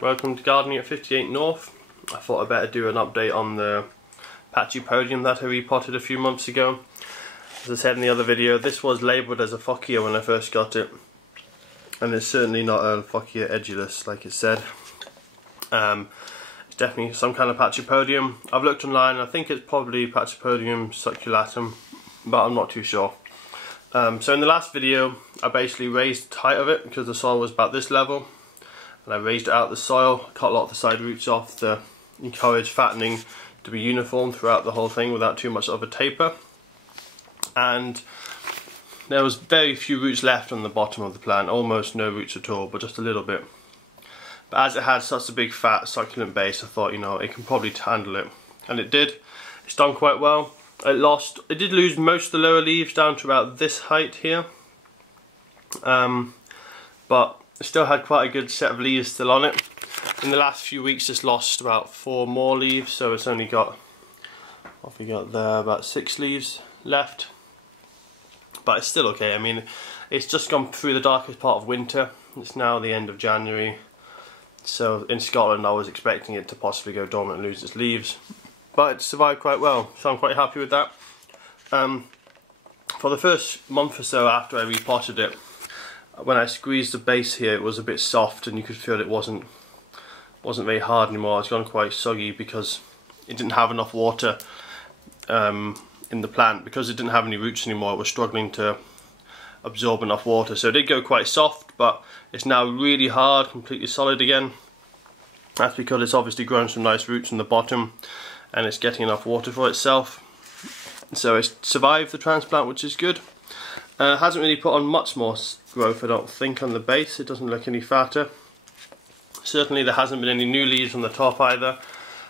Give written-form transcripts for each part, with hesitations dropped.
Welcome to Gardening at 58 North. I thought I'd better do an update on the Pachypodium that I repotted a few months ago. As I said in the other video, this was labelled as a Phocea when I first got it, and it's certainly not a Phocea edulis like it said. It's definitely some kind of Pachypodium. I've looked online and I think it's probably Pachypodium succulentum, but I'm not too sure. So in the last video I basically raised the height of it because the soil was about this level, and I raised it out of the soil, cut a lot of the side roots off to encourage fattening to be uniform throughout the whole thing without too much of a taper. And there was very few roots left on the bottom of the plant, almost no roots at all, but just a little bit. But as it had such a big fat succulent base, I thought, you know, it can probably handle it, and it did. It's done quite well. It did lose most of the lower leaves down to about this height here, but it still had quite a good set of leaves still on it. In the last few weeks it's lost about 4 more leaves, so it's only got, what have we got there, about 6 leaves left. But it's still okay. I mean, it's just gone through the darkest part of winter. It's now the end of January, so in Scotland I was expecting it to possibly go dormant and lose its leaves, but it survived quite well, so I'm quite happy with that. For the first month or so after I repotted it, when I squeezed the base here, it was a bit soft and you could feel it wasn't very hard anymore. It's gone quite soggy because it didn't have enough water in the plant. Because it didn't have any roots anymore, it was struggling to absorb enough water, so it did go quite soft, but it's now really hard, completely solid again. That's because it's obviously grown some nice roots in the bottom and it's getting enough water for itself. So it's survived the transplant, which is good. Hasn't really put on much more growth, I don't think, on the base. It doesn't look any fatter. Certainly there hasn't been any new leaves on the top either.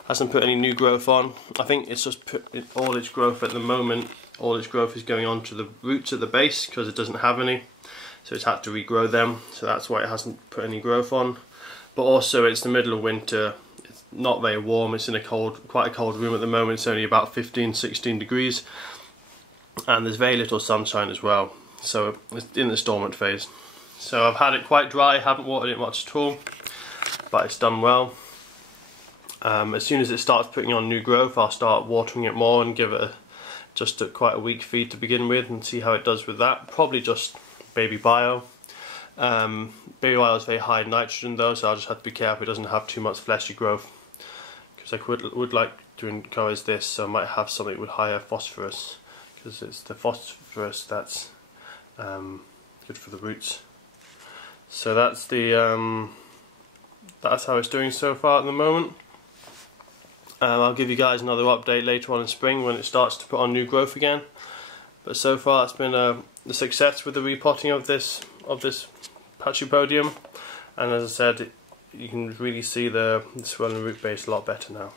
Hasn't put any new growth on. I think it's just put all its growth at the moment. All its growth is going on to the roots at the base because it doesn't have any. So it's had to regrow them. So that's why it hasn't put any growth on. But also it's the middle of winter. It's not very warm. It's in quite a cold room at the moment. It's only about 15-16 degrees. And there's very little sunshine as well, so it's in the dormant phase. So I've had it quite dry, haven't watered it much at all, but it's done well. As soon as it starts putting on new growth, I'll start watering it more and give it quite a weak feed to begin with and see how it does with that. Probably just baby bio. Baby bio is very high in nitrogen though, so I'll just have to be careful it doesn't have too much fleshy growth, because I would like to encourage this, so I might have something with higher phosphorus, because it's the phosphorus that's good for the roots. So that's how it's doing so far at the moment. I'll give you guys another update later on in spring when it starts to put on new growth again. But so far it's been the success with the repotting of this Pachypodium, and as I said, you can really see the swelling root base a lot better now.